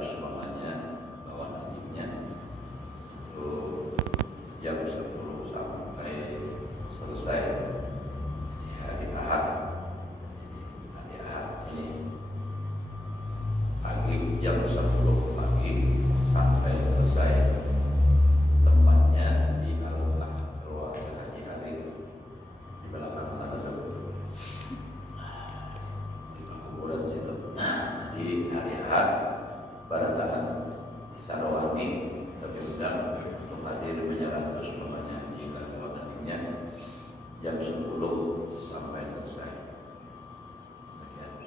harus semuanya bahwa nantinya itu jam 10 sampai selesai di hari Ahad. Hari Ahad ini pagi jam 10 pagi sampai selesai. Tempatnya di Al-Lah Keluarga Haji Arif di belakang sana di kuburan situ. Di hari Ahad barataan di Sarawati tapi undang untuk hadir menyerah terus namanya jika kewatannya jam 10 sampai selesai. Sekian.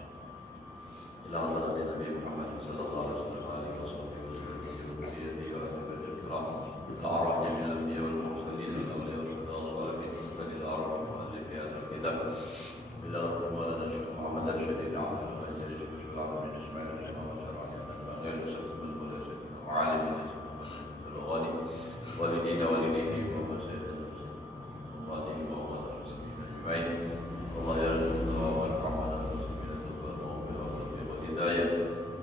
Ila Allah Nabi Muhammad sallallahu alaihi wasallam arahnya minal anbiya wal mursalin wal awliya wal salihin fadil arah wa fi hadha kitab ila Rasulullah Muhammad al-Syadid ala al-Jari al-Islam min Ismail al-Syamah al-Syara'iyah غير سبب الملازم وعالم الغالي والدين والديه ومسيد وماضي وماضي المسلمين أجمعين والله يرزقنا والرحمة المسلمين والمغفرة والهداية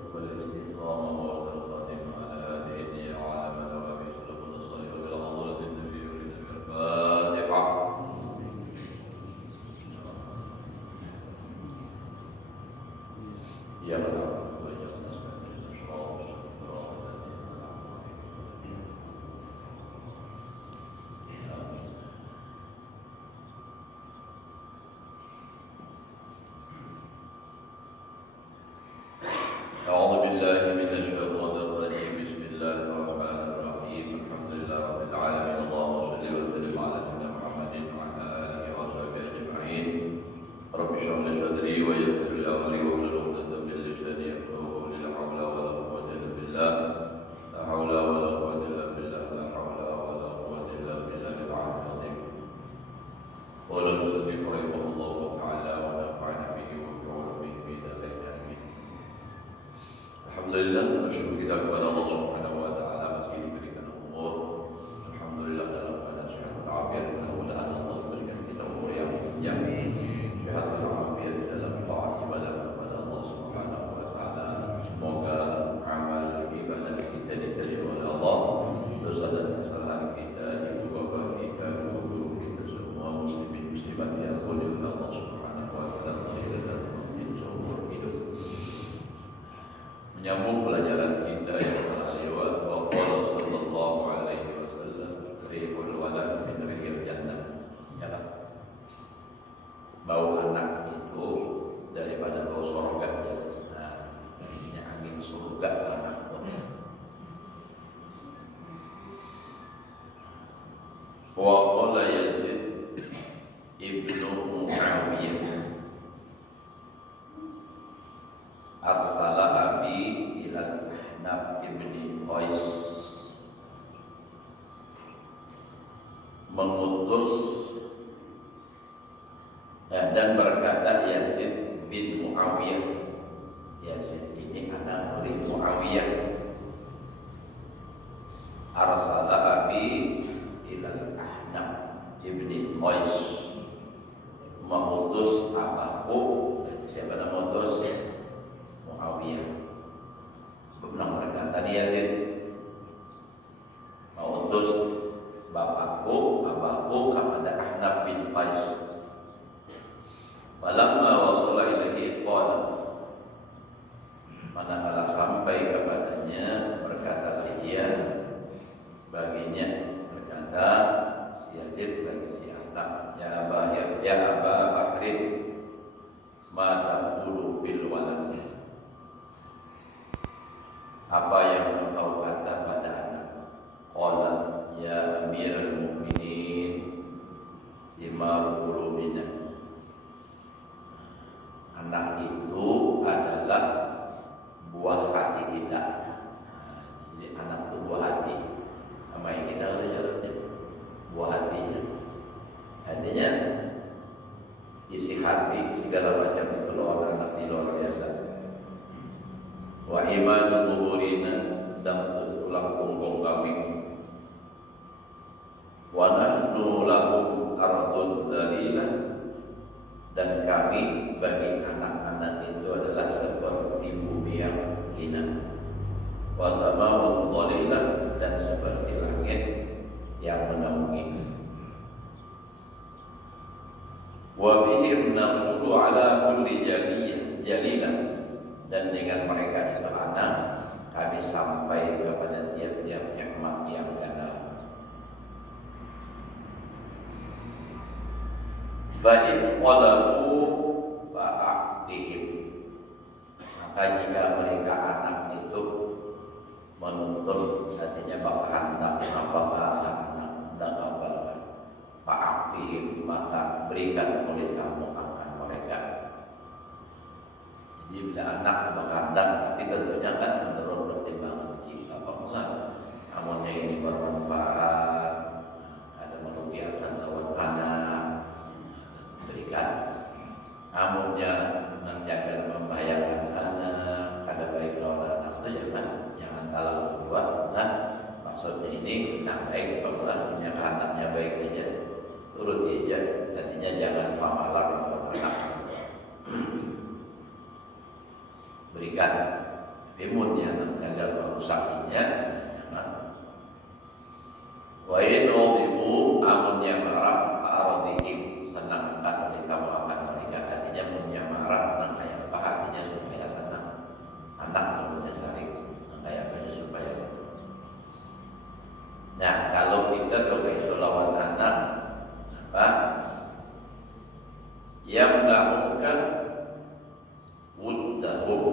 والاستقامة وحسن الخاتمة على هذه الدين وعلى ما نوى به سلف الصالح وإلى حضرة النبي والنبي الفاتحة. يا رب أعوذ بالله من الشيطان الرجيم بسم الله الرحمن الرحيم الحمد لله رب العالمين اللهم صل وسلم على سيدنا محمد وعلى آله وصحبه أجمعين رب اشرح لي صدري ويسر لي أمري واحلل عقدة من لساني يفقهوا قولي لا حول ولا قوة إلا بالله لا حول ولا قوة إلا بالله لا حول ولا قوة إلا بالله العلي العظيم. قال المصنف رحمه الله تعالى ونفعنا به وبعلومه في دارين آمين. Alhamdulillah, bersyukur kita kepada Allah Subhanahu wa taala masih diberikan umur. Alhamdulillah dalam keadaan sehat walafiat. Mudah-mudahan Allah berikan kita umur yang panjang, sehat walafiat dalam taat ibadah kepada Allah Subhanahu wa taala. Semoga amal ibadah kita diterima oleh Allah. Dosa dan kesalahan kita, ibu bapa kita, guru kita semua muslimin muslimat diampuni oleh Allah Subhanahu wa taala lahir dan batin seumur hidup. Menyambung pelajaran kita yang telah lewat waqala sallallahu alaihi wasallam rihul walad min rihil jannah. Ya, bau anak itu daripada bau surga. Nah, ini angin surga anak itu. Wa qala Yazid ibnu Muawiyah arsala abi ilal Ahnaf ibni Qais, mengutus dan berkata Yazid bin Muawiyah. Yazid ini anak dari Muawiyah. Arsala abi ilal Ahnaf ibni Qais, mengutus abahku. Siapa nama mengutus? Muawiyah. Benar berkata Yazid, mengutus bapakku, abahku kepada Ahnaf bin Qais. Falamma wasala ilaihi qala, manakala sampai kepadanya berkatalah ia baginya, berkata si Yazid bagi si Ahnaf, ya Aba Bahrin, ma taqulu bil walad, apa yang engkau kata pada anak? Qala ya Amirul Mukminin, simar qulubina, anak itu adalah buah hati kita. Jadi anak itu buah hati, sama yang kita jalannya buah hatinya. Artinya isi hati segala macam itu loh anak di luar biasa. Wa imanu zuhurina, dan tulang punggung kami. Wa nahnu lahum ardun dzalilah, dan kami bagi anak-anak itu adalah seperti bumi yang hina. Wasamaun dhalilah, dan seperti langit yang menaungi. Wa bihim nasulu ala kulli jalilah, dan dengan mereka itu anak kami sampai kepada tiap-tiap nikmat yang gana. Fa in qalabu fa'atihim, maka jika mereka anak itu menuntut, artinya bapak hendak apa fa'atihim, maka berikan oleh kamu akan mereka. Jadi bila anak berkandang, tapi tentunya kan menurut pertimbangan kita bahwa amunnya ini bermanfaat, ada merugikan lawan anak, berikan. Amunnya menjaga membahayakan anak, ada baik lawan anak itu jangan terlalu kuat. Nah, maksudnya ini nak baik bahwa punya anaknya baik aja, turuti aja, artinya jangan pamalar lawan anak. Berikan, timunnya nak gagal merusakinya, jangan. Wa in udibu, amunnya marah, fa'aradihim, senangkan oleh kamu akan mereka. Artinya punya marah, dan kayak artinya supaya senang. Anak punya saling, kayak apa supaya senang. Nah, kalau kita itu lawan anak, apa? Yang melakukan wuddahum,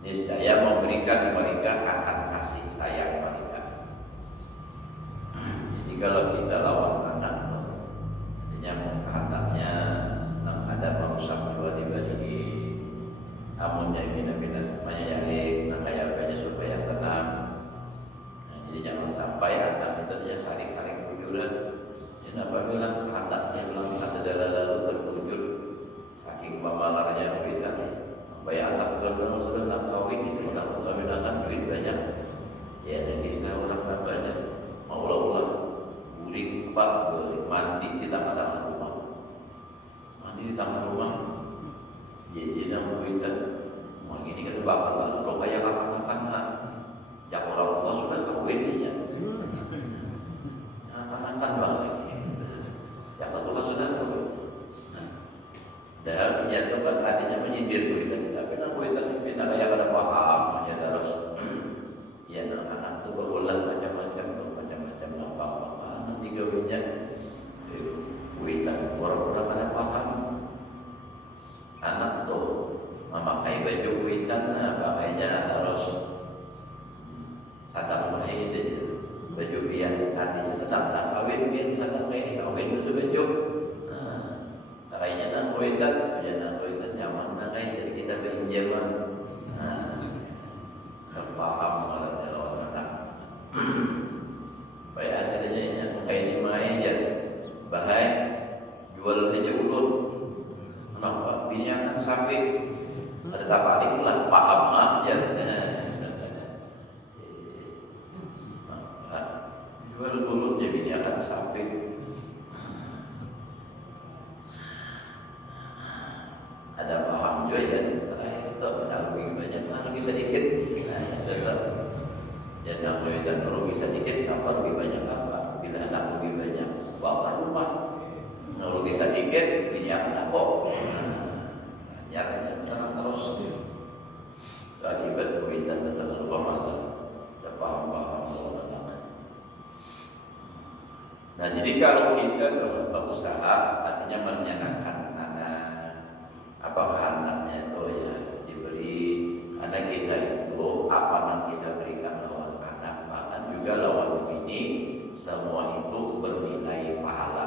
niscaya memberikan mereka akan kasih sayang mereka. Jadi kalau kita lawan anak, artinya anaknya ada merusak jiwa dibagi, amunnya bina-bina semuanya yakin, kayak apa supaya senang. Nah, jadi jangan sampai anak itu dia saling-saling bujuran. Jadi apabila anaknya bilang ada lalu terwujud saking pamalarnya kita, supaya anak benar sudah nak kawin, sudah mengawinkan duit banyak. Ya jadi saya orang banyak mau ulah guring pak mandi di tengah-tengah rumah, mandi di tengah rumah. Jadi nak duitan, mau ini kan bakal lo kayak akan yang orang tua sudah kawin dia, akan banget. Yang kedua sudah kawin. Dan itu kan tadinya menyindir duitan, tapi nak duitan ini kayak ada paham aja terus. Ya anak itu berulah macam-macam nampak nanti gawinya duitan orang udah pada paham. Anak tuh memakai baju duitan, pakainya harus sadar baik itu baju pian, artinya sedang tak kawin pian sedang kayak kawin itu baju. Kayaknya nak kuitan nyaman nak kayak jadi kita pinjaman. Paham kalau lawan anak. Baik akhirnya ini kayak di main aja, bahaya jual saja ulut. Kenapa? Bini akan sampai ada tak paling lah paham aja. Jual ulutnya bini akan sampai. Ada paham juga ya, saya tetap menanggung banyak, rugi sedikit. Nah, tetap jangan dan rugi sedikit, apa rugi banyak apa? Bila anak rugi banyak, bawa rumah. Rugi sedikit, ini akan apa? Jangan terus. Akibat rugi dan terlalu pemalas, paham-paham anak. Nah, jadi kalau kita berusaha, artinya menyenangkan apakah anaknya itu ya diberi anak kita itu apa yang kita berikan lawan anak, bahkan juga lawan bini, semua itu bernilai pahala.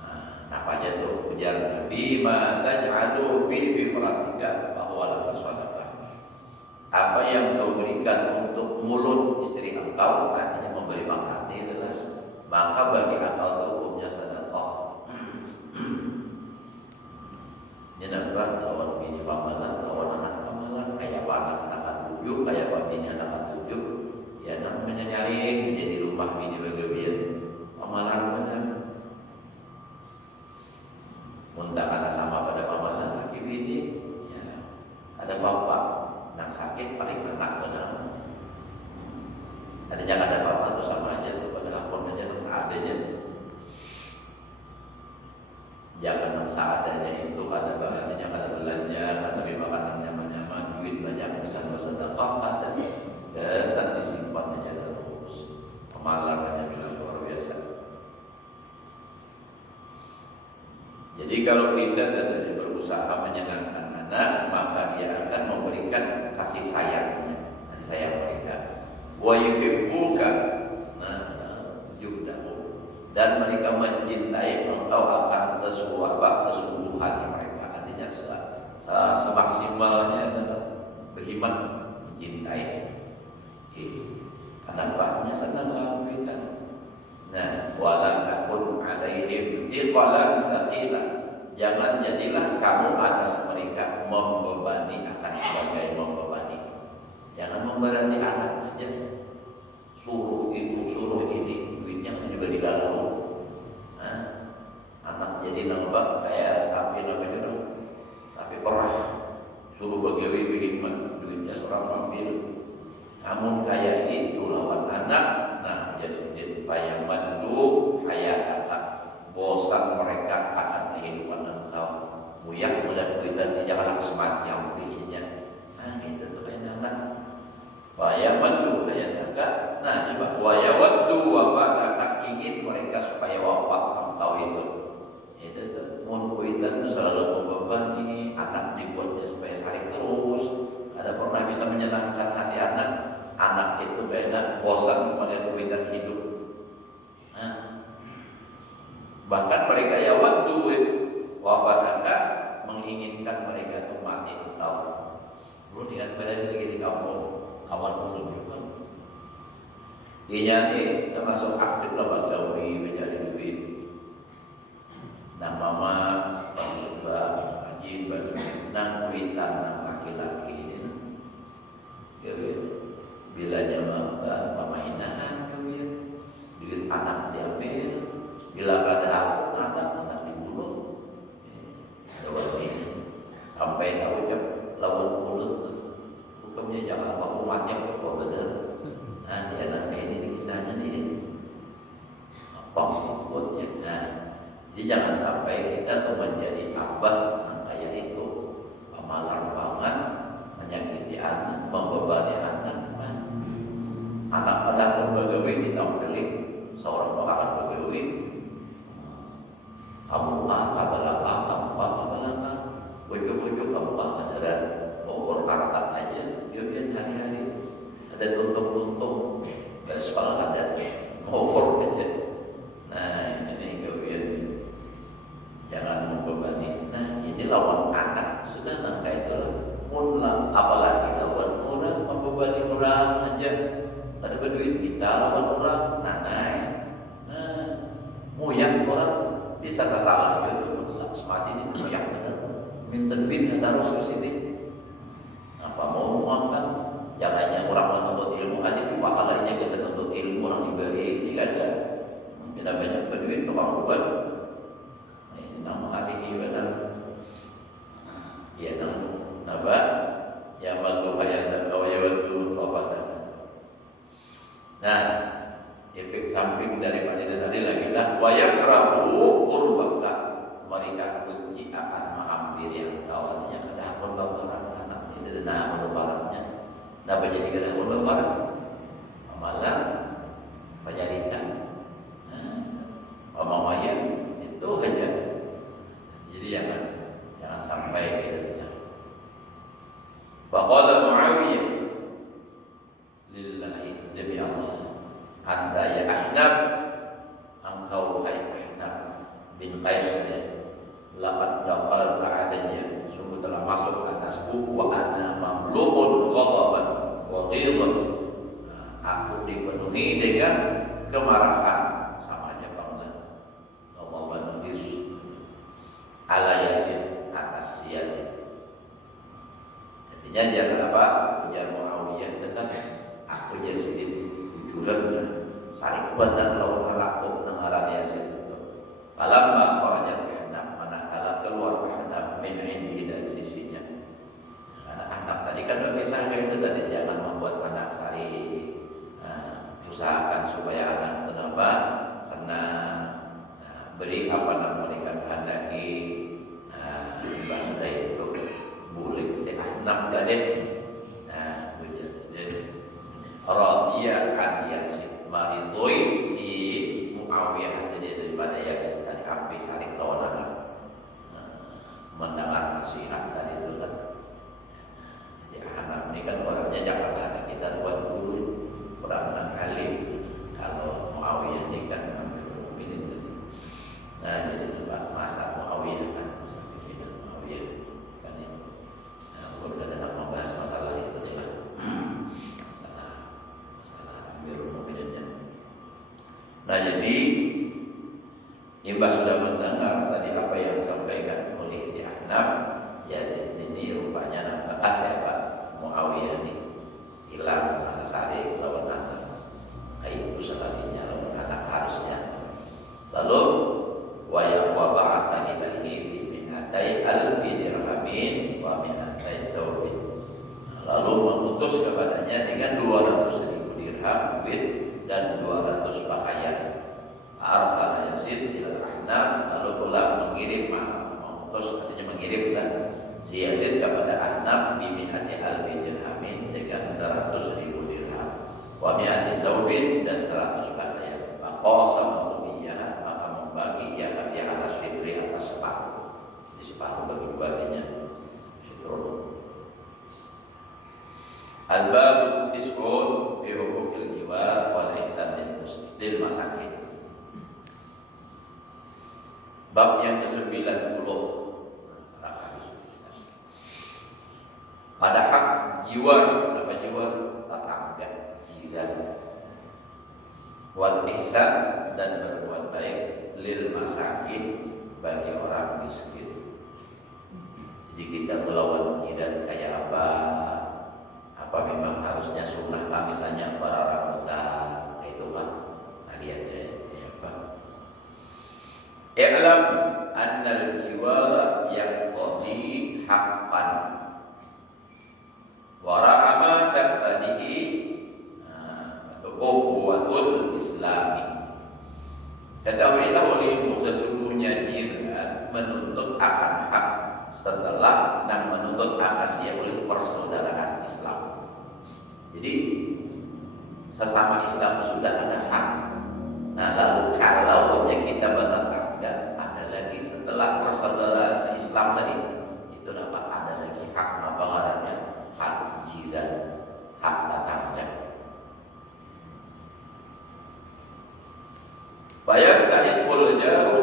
Nah, apa aja tuh ujar Nabi, ma taj'alu fi pratika bahwa laka sadaqah. Apa yang kau berikan untuk mulut istri engkau, artinya memberi makan itulah, maka bagi engkau itu hukumnya sedekah. Jenabah lawan bini pamalan, lawan anak pamalan, kayak anak tujuh, kayak bini anak tujuh, ya namanya nyari jadi rumah bini bagawian pamalan benar. Muntah anak sama pada pamalan laki bini, ya ada bapak, nak Yang sakit paling anak benar. Tadinya ada apa-apa tuh sama aja tuh pada ampun aja nang seadanya. Jangan nang seadanya itu ada bahannya, ada belanja, ada makanan nyaman-nyaman, duit banyak kesan bersedekah ada. Dasar disimpan aja terus. Pemalangannya bilang luar biasa. Jadi kalau kita tadi berusaha menyenangkan anak, maka dia akan memberikan kasih sayangnya, kasih sayang mereka. Wa yuhibbuka, juhdahu, dan mereka mencintai engkau akan sesungguhan mereka. Artinya semaksimalnya adalah berhimat mencintai. Karena Allahnya senang melakukan. Nah, wala takun alaihim thiqalan saqila. Jangan jadilah kamu atas mereka membebani akan sebagai membebani. Jangan memberani anak aja. Suruh itu, suruh ini, duitnya kan juga dilalu. Anak jadi nambah kayak sapi namanya dong, sapi perah. Suruh bagawi berkhidmat, duitnya orang ambil. Namun kayak itu lawan anak, nah jadi payah bantu hayataka, bosan mereka akan kehidupan engkau. Buyak melihat duitan janganlah semacam begininya. Nah itu tuh kayak anak. Payah bantu hayataka. Nah coba wayawaddu wafataka, ingin mereka supaya wafat engkau itu. Itu tuh mun kuitan itu selalu membebani anak dibuatnya supaya saling terus. Ada pernah bisa menyenangkan hati anak. Anak itu beda bosan pada kuitan hidup. Bahkan mereka ya waddu wafataka, menginginkan mereka itu mati engkau. Dulu ingat pada lagi di kampung kawan dulu juga. Dia ini termasuk aktif lah bagawi mencari duit. Nah mama kamu suka ngaji bagi nang kuitan nang laki-laki ini. Ya, bilanya pemainan duit anak diambil, bila ada anak dibunuh. Ada wali sampai tahu jam lawan mulut hukumnya jangan mau umatnya suka bener. Nah dia anak ini kisahnya nih apa ikutnya. Nah jadi jangan sampai kita tuh menjadi abah yang kayak itu, pemalar banget, menyakiti anak, membebani anak. Anak pada berbagawi ditampilin seorang orang berbagawi. Kamu kamu wujud kamu ada ukur harta aja. Dia hari-hari ada tuntung gak sekolah ada ukur aja. Nah ini kemudian jangan membebani. Nah ini lawan anak sudah nangka itulah mulang, apalagi lawan orang membebani orang aja. Ada berduit kita lawan orang nanai. Muyang orang bisa tersalah gitu. Semati ini muyang benar. Minta duit harus ke sini. Apa mau makan? Jangannya orang menuntut ilmu aja pahalanya bisa menuntut ilmu orang diberi ini ada. Tidak banyak berduit orang buat. Ini nama alihi benar. Ya nama ya malu hayataka wa yawaddu wafataka. Nah, efek samping daripada itu tadi lagi lah wa yakrahu qurbaka, mereka benci akan menghampiri engkau. Artinya kedahapun babaran anak ini dan babarannya. Kenapa jadi kedahapun babaran? Amalan penyalikan. Omong-omong itu aja. Jadi jangan sampai gitu. Faqala Muawiyah lillahi demi Allah, anta ya Ahnaf, engkau hai Ahnaf bin Qais, laqad dakhalta alayya, sungguh telah masuk atasku, wa ana mamlu'un ghadaban wa ghidhan, aku dipenuhi dengan kemarahan. Samanya bangga ghadaban ghidh ala Yazid, atas Yazid. Artinya jangan apa? Ujar Muawiyah tetap aku jadi sedikit jujuran sarik bandar lawan halaku dengaran Yazid itu. Falamma kharajat Ahnaf, manakala keluar Ahnaf min indihi dari sisinya. Anak-anak tadi kan berkisah enam dalih. Nah, jadi radiyah an Yazid maridoi si Muawiyah jadi daripada Yazid tadi ambil saling lawanan. Mendengar nasihat tadi itu kan. Jadi Ahnaf ini kan orangnya jangan bahasa kita buat guru orang alim. Kalau Muawiyah ini kan Amirul Mukminin tadi. Nah jadi coba masa Muawiyah kan masa pimpinan Muawiyah kan ini. Nah kalau kita nak membahas masalah itu adalah masalah Amirul Mukminin. Nah jadi Imbas sudah mendengar tadi apa yang disampaikan oleh si Ahnaf. Yazid ini rupanya nak bekas ya Pak Muawiyah ini hilang rasa sari lawan anak. Itu sekalinya lawan anak harusnya. Lalu wa ba'asa ilaihi bi mi'atai alfi dirhamin wa mi'atai thawbin. Lalu mengutus kepadanya dengan 200.000 dirham duit dan 200 pakaian. Arsala Yazid ila Ahnaf, lalu pula mengirim mengutus artinya mengirim dan si Yazid kepada Ahnaf bi mi'ati alfi dirhamin dengan 100.000 dirham wa mi'ati thawbin dan 100 pakaian. Faqasama iyyaha, maka membagi ia dia atas fitri atas separuh. Jadi separuh bagi-baginya fitrun. Al-babu tis'un bi huquqil jiwar wal ihsan lil masakin. Bab yang ke-90 pada hak jiwar, apa jiwar? Tetangga, jiran. Wal ihsan dan berbuat baik lil masakin bagi orang miskin. Jadi kita melawan jiran kayak apa? Apa memang harusnya sunnah kami misalnya para rambutan itu Pak? Nah lihat ya apa? I'lam anna al-jiwara yaqdi haqqan wa ra'ama tabadihi ukhuwatul islami. Ketahuilah olehmu sesungguhnya jiran menuntut akan hak setelah dan menuntut akan dia oleh persaudaraan Islam. Jadi sesama Islam sudah ada hak. Nah lalu kalau kita bertetangga ada lagi setelah persaudaraan se-Islam tadi itu dapat ada lagi hak apa namanya hak jiran, hak tetangga. Fayastahiqul jaru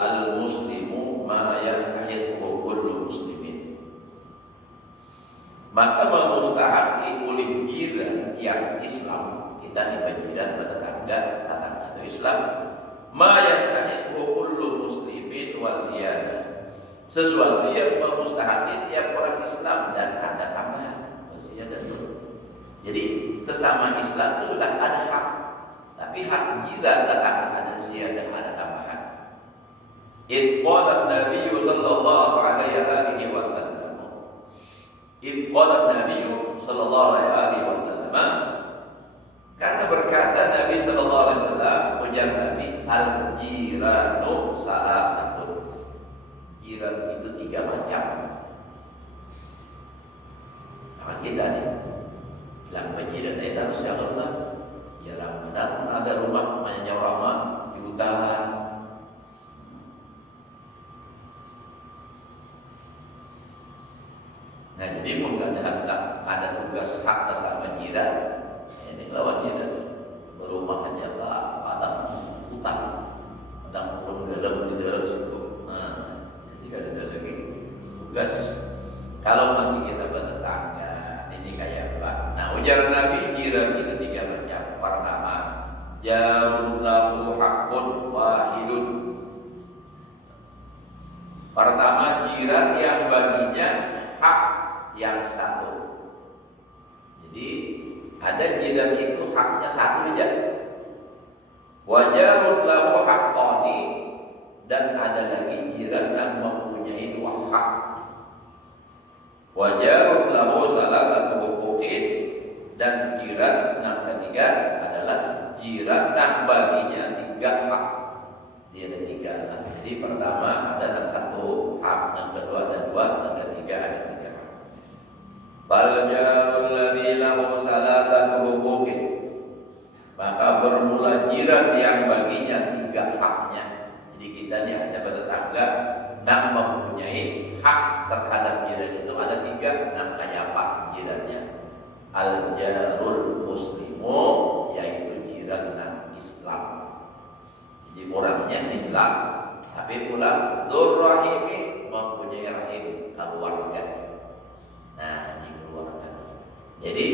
al-muslimu ma yastahiqu kullu muslimin. Maka memustahaki oleh jiran yang Islam, kita di jiran bertetangga, tetangga itu Islam, ma yastahiqu kullu muslimin wa ziyadah. Sesuatu yang memustahaki tiap orang Islam dan ada tambahan wa ziyadah. Jadi sesama Islam itu sudah ada hak. Tapi hak jiran tetangga ada ziyadah, ada tambahan. Qala Nabi sallallahu alaihi wasallam. Qala Nabi sallallahu alaihi wasallam. Karena berkata Nabi sallallahu alaihi wasallam, ujar Nabi, al-jiranu salasatun. Jiran itu 3 macam. Apa kita nih? Bilang penjiran itu harus ya Allah. Jarang benar ada rumah namanya Ramah di hutan. Nah jadi mungkin ada tugas hak sesama jiran. Ini lawan jiran. Rumahnya Pak padang hutan, padang pun dalam di dalam situ. Nah jadi ada lagi tugas. Kalau masih kita bertetangga, ini kayak apa? Nah ujar Nabi jiran itu 3 macam. Pertama, jarun lahu haqqun wahidun. Pertama, jiran yang baginya hak yang satu. Jadi ada jiran itu haknya satu aja. Wa jarun lahu haqqani, dan ada lagi jiran yang mempunyai 2 hak. Wa jarun lahu salasatu huquqin, dan jiran yang ketiga adalah jiran yang baginya 3 hak. Dia ada 3 lah. Jadi pertama ada yang 1 hak, yang kedua ada 2, yang ketiga ada 3 hak. Fal jarul ladzi lahu salasatu huquqin, maka bermula jiran yang baginya 3 haknya. Jadi kita nih ada tetangga yang mempunyai hak terhadap jiran itu ada 3. Namanya apa jirannya? Al jarul muslimu, yaitu jiran non Islam. Jadi orangnya Islam, tapi pula dzur rahimi, mempunyai rahim keluarga. Nah, ini keluarga. Jadi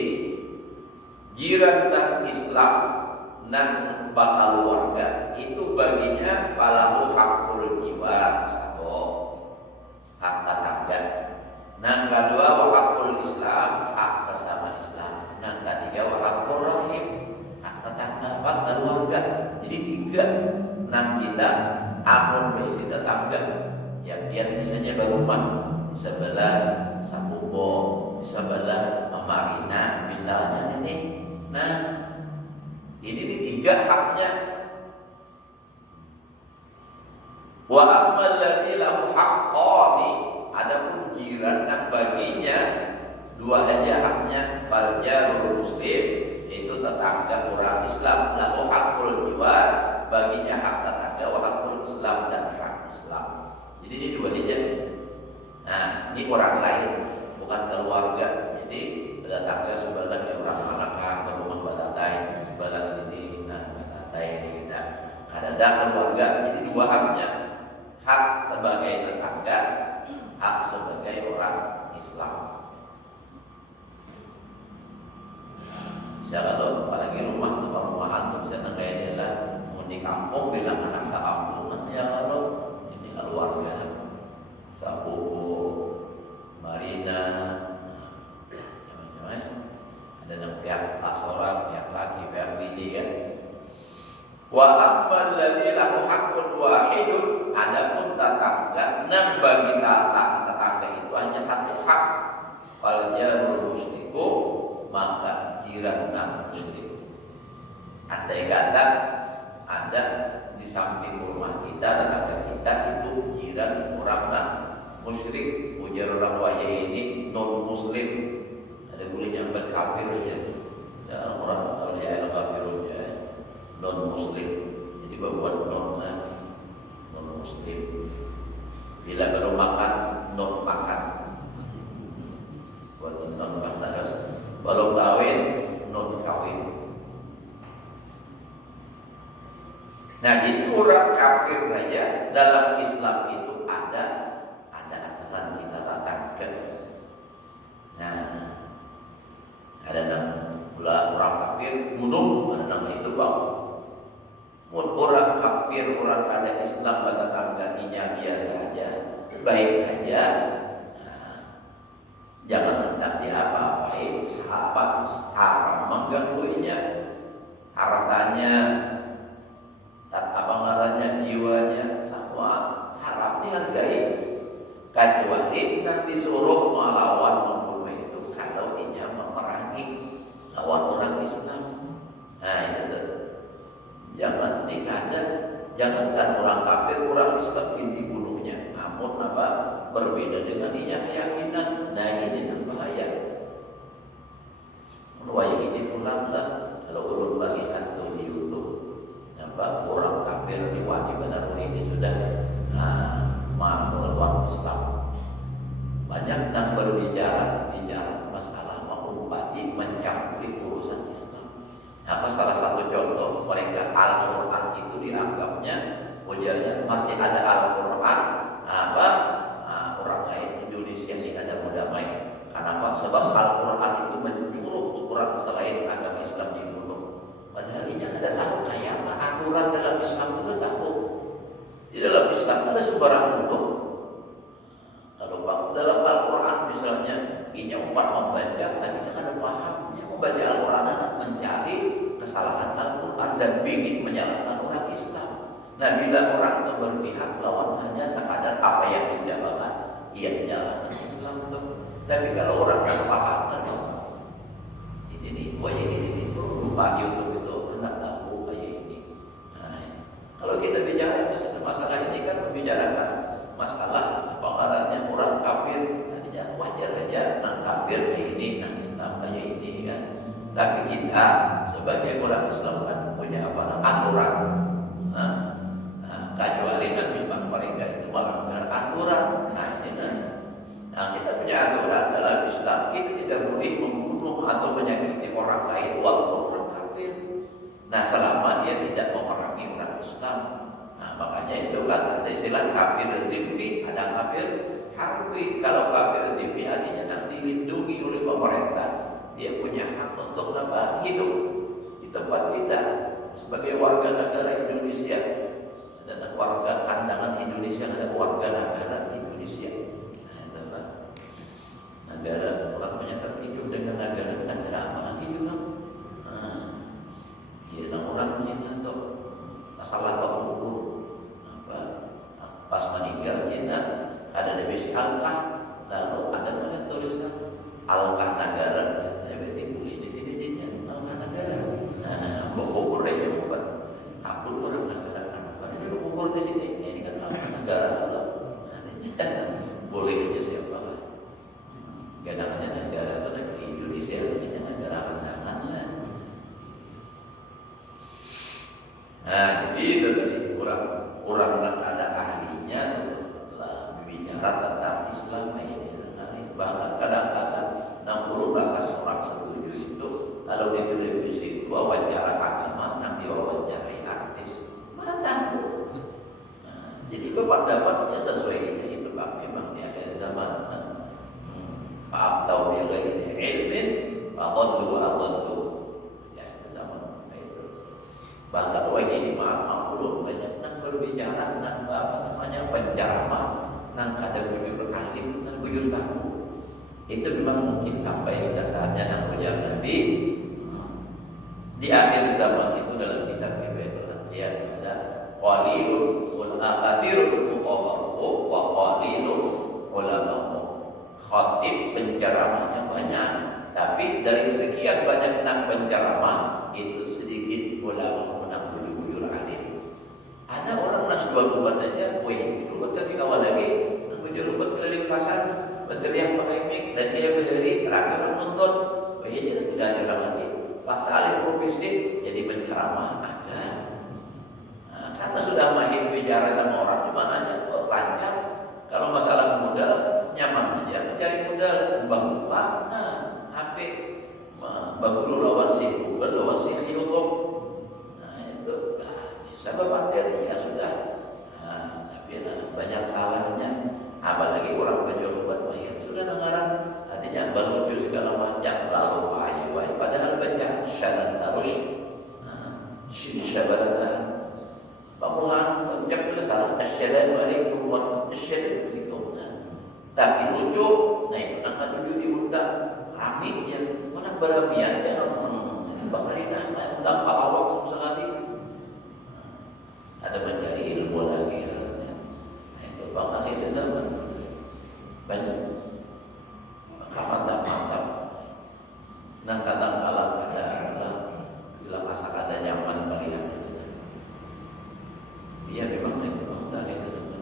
jiran non Islam non bakal keluarga itu baginya falahu hakul jiwa, 1 hak tetangga. Yang kedua wa hakul Islam, hak sesama Islam. Yang ketiga wa hakul rahim, hak tetangga keluarga. Jadi 3 nang kita amun besi tetangga yang dia misalnya berumah di sebelah Sapubo, di sebelah Marina misalnya ini. Nah, ini 3 haknya. Wa ammal ladzi lahu haqqani, adapun jiran yang baginya 2 aja haknya. Fal jarul muslim, yaitu tetangga orang Islam, lahu haqqul jiwar, baginya hak tetangga, wa haqqul Islam, dan hak Islam. Jadi ini 2 aja. Nah, ini orang lain, bukan keluarga. Jadi tetangga sebelah orang Manakah, ke rumah Batatai, sebelah sini, nah Batatai ini kita kadang keluarga. Jadi 2 haknya, hak sebagai tetangga, hak sebagai orang Islam. Saya kalau apalagi rumah tuh perumahan tuh bisa kayak ini lah, mau di kampung bilang anak sekampungan ya, kalau ini keluarga Sapupu, Marina, macam-macam. Ada yang pihak tak seorang, pihak laki, pihak bini kan. Wa ammal ladzi lahu haqqun wahidun, adapun tetangga nang bagi tetangga itu hanya 1 hak. Fal jarul musyriku, maka jiran non muslim. Andai kata ada di samping rumah kita, tetangga kita itu jiran orang non musyrik, ujar orang wajah ini non muslim, ada bolehnya berkafir aja. Ya, orang kalau dia al-kafirun ya, non muslim. Jadi buat non muslim. Bila baru makan, non makan. Buat non makan terus. Baru kawin, non kawin. Nah, jadi orang kafir saja dalam Islam itu ada aturan kita tetangga. Nah, ada nama orang kafir bunuh, ada nama itu bang. Orang kafir, orang ada Islam tetangganya biasa aja, baik aja. Jangan hendak diapa-apain, sahabat haram mengganggunya, hartanya, jiwanya, semua haram dihargai. Kecuali nanti disuruh melawan membunuh itu kalau dia memerangi lawan orang Islam. Nah itu jangan dikadang, jangankan orang kafir, orang Islam ini dibunuhnya. Namun apa? Berbeda dengan dia keyakinan. Nah ini kan bahaya. Wah ini pulanglah kalau ulun melihat tuh di YouTube, nampak orang kafir di Wadi Bandar ini sudah melawan Islam. Banyak yang berbicara masalah mengumpati, mencampuri urusan Islam. Apa salah satu contoh mereka Al-Quran itu dianggapnya ujarnya masih ada Al-Quran orang lain Indonesia ini ada damai. Kenapa? Sebab Al-Quran itu menyuruh orang selain agama Islam dibunuh. Padahal ini ada tahu kayak apa aturan dalam Islam itu tahu. Di dalam Islam ada sembarang bunuh. Kalau dalam Al-Quran misalnya ini umat membaca, tapi dia ada pahamnya membaca Al-Quran mencari kesalahan Al-Quran dan ingin menyalahkan orang Islam. Nah bila orang itu berpihak lawan hanya sekadar apa yang dijabarkan, ia menyalahkan Islam itu. Tapi kalau orang tak paham, ini lupa YouTube itu hendak tahu kayak ini. Nah, kalau kita bicara misalnya masalah ini kan membicarakan masalah pengarannya orang kafir, artinya wajar aja kafir kayak ini, nang Islam kayak ini kan. Tapi kita sebagai orang Islam kan punya aturan. Kecuali kan memang mereka itu melanggar aturan. Nah, kita punya aturan dalam Islam, kita tidak boleh membunuh atau menyakiti orang lain walaupun orang kafir. Nah, selama dia tidak memerangi orang Islam. Nah, makanya itu kan ada istilah kafir dhimmi, ada kafir harbi. Kalau kafir dhimmi artinya yang dilindungi oleh pemerintah, dia punya hak untuk hidup di tempat kita sebagai warga negara Indonesia. Ada warga kandangan Indonesia, ada warga negara Indonesia. Negara orang banyak tertidur dengan negara apa lagi juga. Orang Cina tuh salah pemukul pas meninggal Cina ada definisi alkah, lalu ada tulisan alkah negara. Berarti boleh di sini jadinya alkah negara. Pukul aja bukan. Aku orang negara apa ini pukul di sini. Ini kan alkah negara atau boleh aja siapa lah. Kadang-kadang negara itu negeri Indonesia sebenarnya negara kandangan lah. Nah, jadi itu tadi orang ada ahlinya telah berbicara tentang Islam ini. Bahkan kadang-kadang 60% orang setuju itu kalau di televisi itu wawancara agama, diwawancarai artis, mana tahu. Jadi pendapatnya sesuai itu Pak, memang di akhir zaman. Fa'abtau bi ghairi ilmin fa'adallu ya zaman itu. Bahkan ini maklum banyak yang berbicara dan penceramah dan kadang bujur alim dan bujur tahu. Itu memang mungkin sampai sudah saatnya dan ujar Nabi di akhir zaman itu dalam kitab Baitul Anbiya ada qalilun wal aqadirul fuqaha wa qalilun ulama. Khatib penceramahnya banyak, tapi dari sekian banyak penceramah itu sedikit ulama bujur alim. Ada orang yang jual obat aja, wih obat dari awal lagi, bujur obat keliling pasar, berteriak pakai mic dan dia berdiri terakhir orang nonton, wih dia tidak ada lagi. Paksa alih profesi jadi penceramah ada. Nah, karena sudah mahir bicara sama orang cuma nanya kok lancar. Kalau masalah modal nyaman aja, mencari modal buka. Nah, HP bagulu lawan si Google, lawan si YouTube. Nah, itu bisa berpandai ya sudah. Nah, tapi banyak salahnya. Apalagi orang penjual obat mahir sudah dengaran, artinya berlucu segala macam lalu ayu. Padahal baca syarat terus. Sini syarat pemulaan ucap sudah salah. Assalamualaikum warahmatullahi wabarakatuh. Tapi lucu, nah itu nak tujuh diundang rame dia, mana berlebihan dia bakarinah undang palawak sekali. Ada mencari ilmu lagi, nah itu bang akhir zaman banyak mantap. Dan kadang-kala bila masa ada nyaman melihat. Dia memang itu udah itu semua.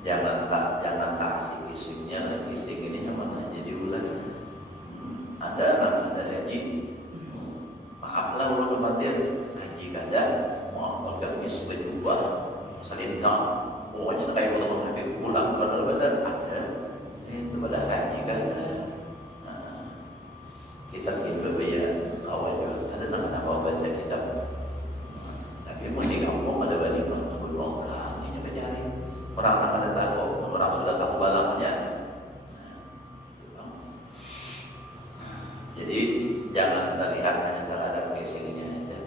Jangan tak asik kisingnya, kising ini nyaman jadi ulah. Ada haji. Maaflah ulun batin haji kada mau gamis berubah selintang. Pokoknya kayak kalau Habib pulang benar-benar ada. Itu pada haji kada. Kitab itu ya kawan ada nama baca kitab. Tapi mau di kampung ada banding kedua orang ini mencari orang ada tahu, orang sudah tahu balangnya. Jadi jangan kita lihat hanya sekadar casingnya aja.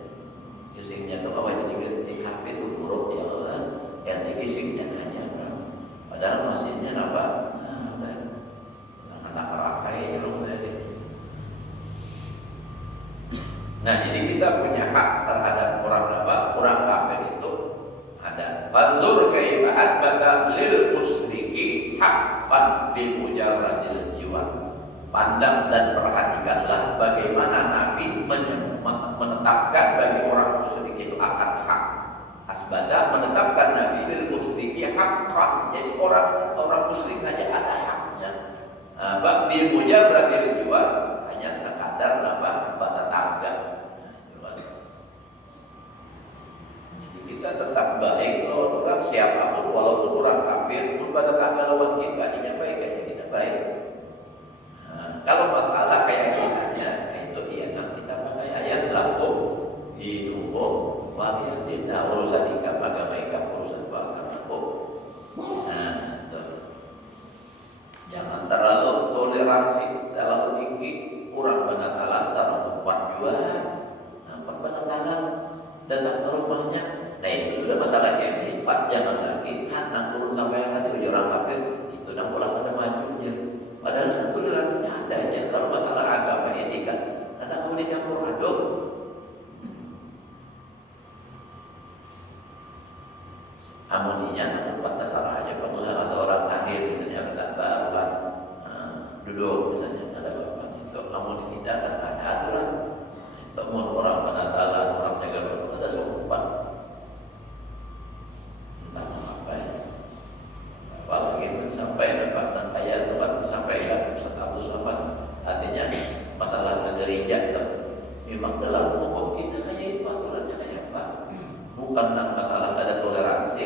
Casingnya itu apa jadi di HP itu buruk ya Allah. Yang di casingnya hanya padahal mesinnya apa? Udah anak rakai kalau tadi. Nah, jadi kita punya hak terhadap orang kafir itu ada. Fanzur kaifa athbata lil musyriki haqqan bi mujarradil jiwa. Pandang dan perhatikanlah bagaimana Nabi menetapkan bagi orang musyrik itu akan hak. asbata menetapkan Nabi lil musyriki haqqan. Jadi orang musyrik hanya ada haknya. Bil mujarrad bil jiwar, hanya sekadar bertetangga. Jadi kita tetap baik lawan orang siapapun, walaupun orang kafir pun bertetangga lawan kita, hanya baik aja kita baik. Kalau masalah kayak gini itu kita pakai ayat lakum dinuhum walian tidak urusan ikam agama ikam urusan agamaku. Jangan terlalu toleransi terlalu tinggi orang penatalan sarang membuat juga nampak penatalan datang ke rumahnya. Nah itu sudah masalah yang empat. Jangan lagi anak turun sampai akan di orang kafir itu dan pola pada majunya. Padahal kan toleransinya adanya. Kalau masalah agama ini kan ada kau dicampur aduk. Amuninya namun batas arahnya pengelah ada orang akhir misalnya kata baruan duduk misalnya ada bapak itu namun tidak akan ada aturan. Namun orang penatalan orang negara ada sopan. Entah mengapa ya. Apalagi sampai dapat dan ayat Tuhan disampaikan status apa artinya masalah gereja memang dalam hukum kita kayak itu aturannya kayak apa, bukan masalah ada toleransi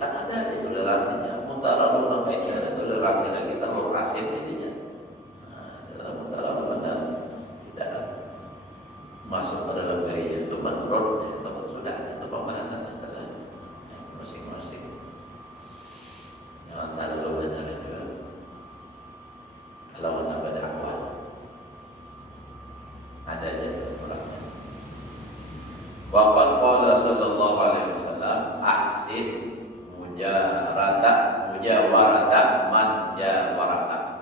kan ada toleransinya muntara orang kayak ada toleransi lagi terlalu kasih intinya dalam muntara mana tidak masuk ke dalam gereja itu menurut teman sudah itu pembahasan adalah masing-masing. Jangan terlalu benar juga. Kalau anda berdakwah ada aja orangnya. Waqad qala sallallahu alaihi wasallam ahsin mujawarata man jawaraka.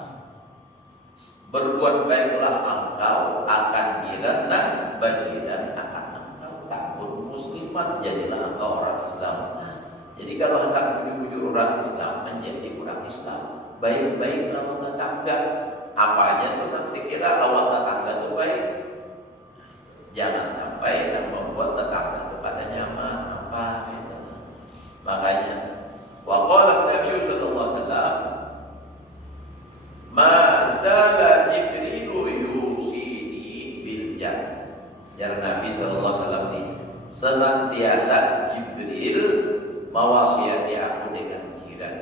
Berbuat baiklah engkau akan jiranna bagian akan engkau takut muslimat jadilah engkau orang Islam. Jadi kalau hendak menuju orang Islam menjadi orang Islam, baik-baik lawan tetangga. Apa aja tentang sekira lawan tetangga itu baik. Jangan sampai dan membuat tetangga itu pada nyaman apa gitu. Makanya waqala Nabi sallallahu alaihi wasallam ma zala Jibril yusini bil jannah. Jar Nabi sallallahu alaihi wasallam ini senantiasa Jibril mewasiati aku dengan jiran.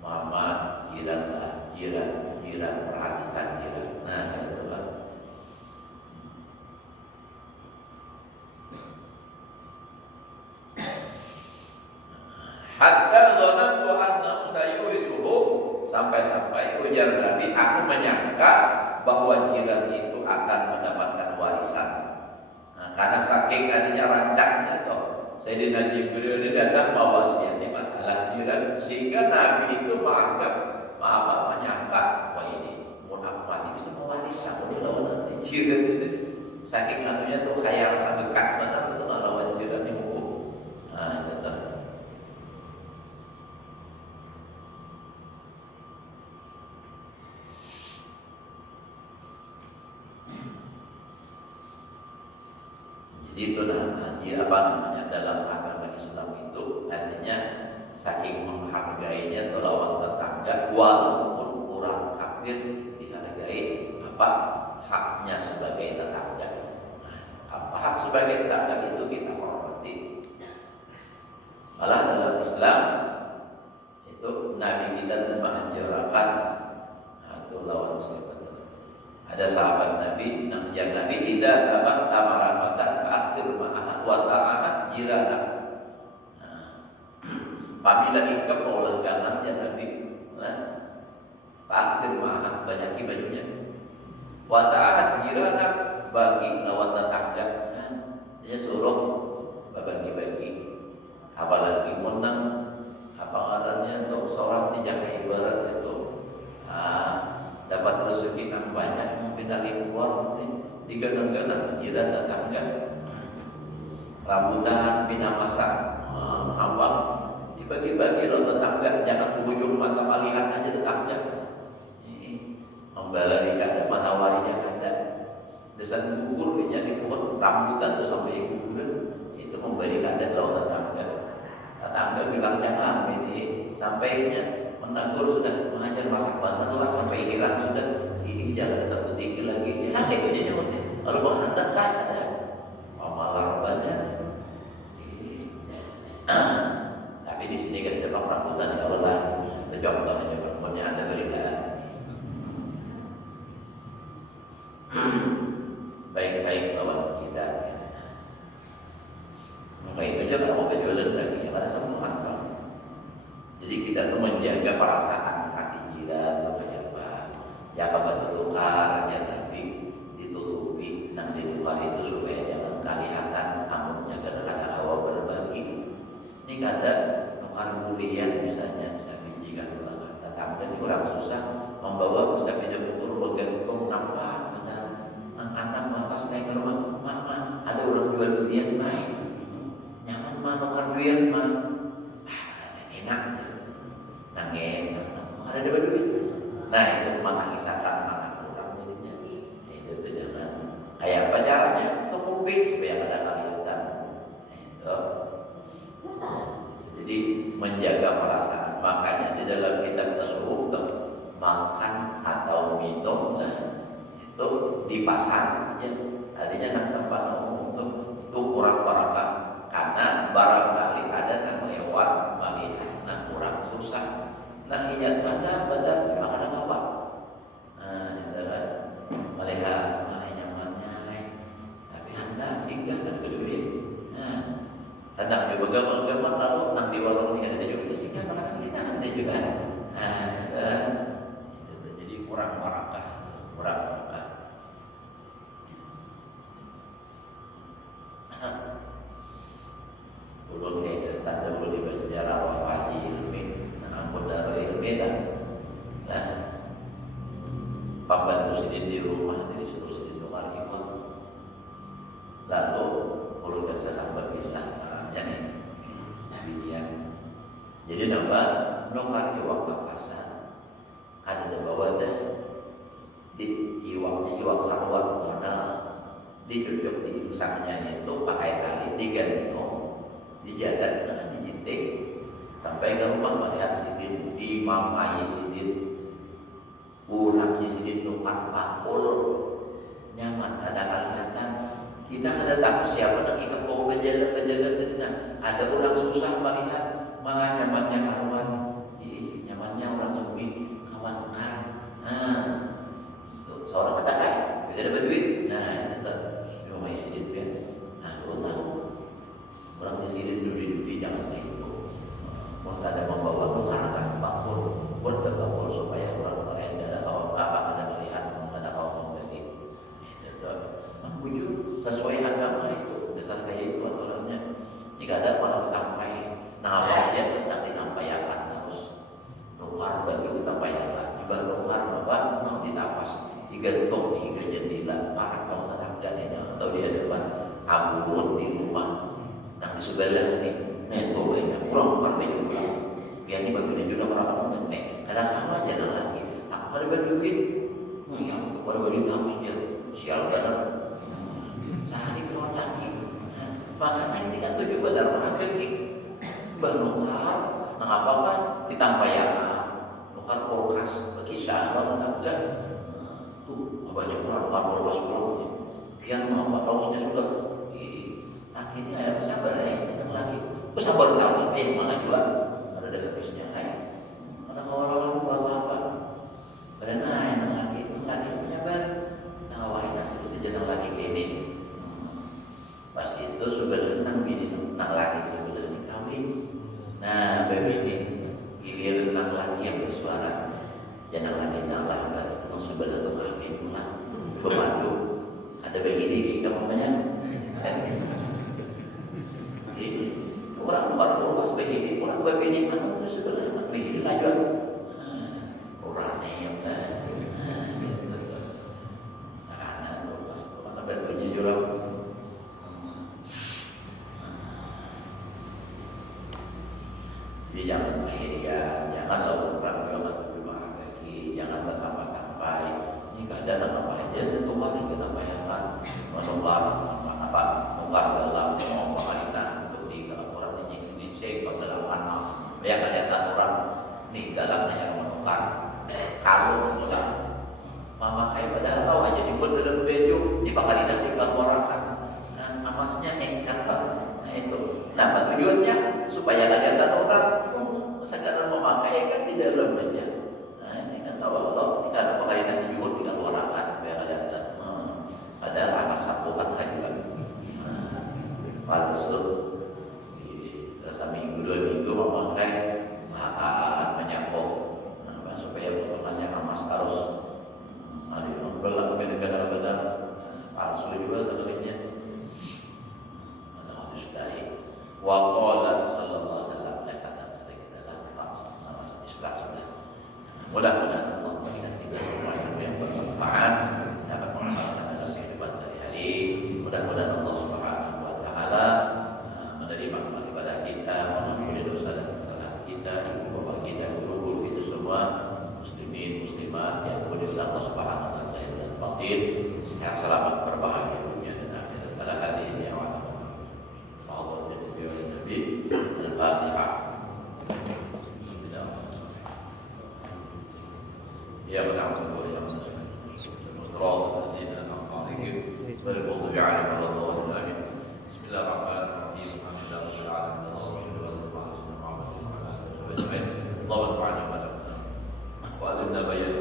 Mama, jiranlah, jiran perhatikan jiran. Nah, itu kan. Hatta dhanantu annahu sayurisuhu, sampai-sampai ujar Nabi aku menyangka bahwa jiran itu akan mendapatkan warisan. Nah, karena saking adanya rancangnya toh Sayyidina Jibril ini datang mewasiati masalah jiran sehingga Nabi itu menyangka wah ini mau aku mati bisa mewaris aku lawan jiran ini saking anunya tuh kayak rasa dekat benar itu lawan jiran yang hukum. Nah gitu. Jadi itulah apa namanya dalam agama Islam itu artinya saking menghargainya lawan tetangga walaupun orang kafir dihargai apa haknya sebagai tetangga. Apa hak sebagai tetangga itu kita hormati. Malah dalam Islam itu Nabi kita menganjurkan atau lawan siapa. Ada sahabat Nabi yang Nabi tidak dapat tamarafatan akhir ma'ahat wa ta'ahat jirana. Apabila ikam olah gangan ya Nabi akhir ma'ahat banyaki bajunya wa ta'ahat jirana bagi lawan tetangga. Dia suruh bagi-bagi. Apalagi menang apa ngarannya untuk seorang dijahai ibarat itu dapat rezeki yang banyak mungkin dari luar digadang-gadang jiran tetangga rambutan bina masak hambang dibagi-bagi loh tetangga, jangan berujung mata malihat aja tetangga membeli kada manawarinya kada desan gugur di pohon rambutan tuh sampai gugur itu memberi kada loh tetangga. tetangga bilang jangan ini sampainya menegur sudah mengajar masak banten lah sampai hilang sudah ini jangan tetap tinggi lagi ya kayak gitu nyebutnya kalau menghendak kah ada pamalar banyak tapi di sini kan ada bang rambutan ya Allah itu contohnya bangunnya ada berbeda baik-baik lawan kita maka itu aja kalau mau kejualan lagi ada sama manfaat. Jadi kita tuh menjaga perasaan hati jiran atau kayak apa ya apa tukar ya tapi ditutupi nah di luar itu supaya jangan kelihatan namun jaga ada hawa berbagi ini kadang tukar bulian misalnya saya biji kan tetangga ini kurang susah membawa bisa pinjam motor bergantung nampak anak pas naik ke rumah mama ada orang jual durian main nyaman mah tukar durian mah enak nangis ada duit nah itu mana isakan mana kurang jadinya itu jangan kayak apa caranya untuk kuping supaya ada kelihatan itu jadi menjaga perasaan makanya di dalam kitab tasawuf makan atau minum itu di pasar ya artinya nak tempat umum itu kurang barakah karena barangkali ada yang lewat melihat nak kurang susah nak ingat benar memang ada apa itu kan melihat mana nyamannya tapi anda singgah kan ke duit sadar juga gamal lalu nak di warung ini ada juga singgah makanan kita kan ada juga itu jadi kurang barakah ulun kayak tanda ulun di penjara wah haji ilmi ampun darah ilmi nah pembantu sidin di rumah jadi suruh sidin keluar ikut lalu ulun kerja sampai bislah caranya nih bidian jadi nambah nukar iwak papasan kan ada bawa dah di iwak haruan modal dicucuk di insangnya itu pakai tali digantung dijadat dengan dijintik sampai ke rumah melihat sidin dimamai sidin urapnya sidin nukar pakul nyaman ada kelihatan kita kada tahu siapa nak ikat bawa berjalan tadi ada orang susah melihat mah nyamannya haruan nyamannya orang subi kawan kan seorang ada kaya tidak ada duit nah itu rumah sidin kan lo tahu orang di sini duri jangan kayak itu mau ada membawa nukar kan bakul buat bakul supaya orang lain tidak ada kawan apa ada melihat ada kawan memberi itu wujud sesuai agama itu dasar kayak itu aturannya jika ada malah ditampai nah apa aja tidak ditampayakan terus nukar bagi ditampayakan juga nukar apa mau ditapas digantung hingga jendela para kaum tetangga ini atau di hadapan abun di rumah nah di sebelah nih neto banyak kurang baju kurang biar ini bagi juga orang kadang-kadang jalan lagi aku ada berduit yang ada berduit harus sial benar sehari keluar lagi makanya ini kan tujuh badar makan nukar nah apa-apa ditampayakan nukar kulkas bagi syahwat tetangga tuh banyak orang kulkas belum biar apa kaosnya sudah lagi ini ayam sabar jangan lagi sabar tahu supaya mana juga ada habisnya ada kawan-kawan apa ada naik lagi penyabar nah wahai nasib itu jangan lagi gini pas itu sudah renang gini renang lagi sudah dikawin nah begini gilir renang lagi yang bersuara jangan lagi nalah baru sebelah itu kawin pulang pemandu ada begini kamu banyak orang luas begini orang begini mana itu sebelah begini aja orangnya yang karena luas tuh mana batunya jurang jadi jangan bahaya jangan lakukan jangan berubah lagi jangan bertambah-tambah ini keadaan apa aja tentu mari kita bayangkan menukar apa nukar dalam mau harita untuk di orang yang sing dalam Nih galak hanya menukar kalau menolak memakai padahal tahu hanya dibuat dalam baju dibakar tidak dikeluarkan. Nah, amasnya apa? Nah itu. Nah, tujuannya supaya kelihatan orang sekarang memakai kan di dalam baju. Nah ini kan kalau kita pakai tidak dibuat dikeluarkan supaya kelihatan. Padahal amas sapukan juga. Palsu. Rasa minggu 2 minggu memakai menyapu supaya potongannya emas terus. Ada yang belak benar-benar palsu juga sebenarnya. Ada hadis dari waqala sallallahu alaihi wasallam lesatan sedang kita lakukan masa Islam sudah. Mudah-mudahan Allah memberikan kita semua yang bermanfaat dapat mengamalkan dalam kehidupan sehari-hari. Mudah-mudahan Allah Subhanahu wa taala menerima amal ibadah kita, mengampuni dosa dan kesalahan kita, ibu bapak kita, guru-guru kita semua, muslimin muslimat yang dimuliakan Allah Subhanahu wa taala zahir dan batin, sehat selamat berbahagia dunia dan akhirat. Ala hadirin ya wa Allah jadi Nabi Al-Fatihah. Ya benar betul yang Mustarad Madinah Al-Fatihah berbuat bi'ala Allah amin. Bismillahirrahmanirrahim. Alhamdulillahirabbil alamin. Allahumma shalli ala sayyidina Muhammad wa ala alihi wa sahbihi. Allahumma ba'd wa 'allimna bayan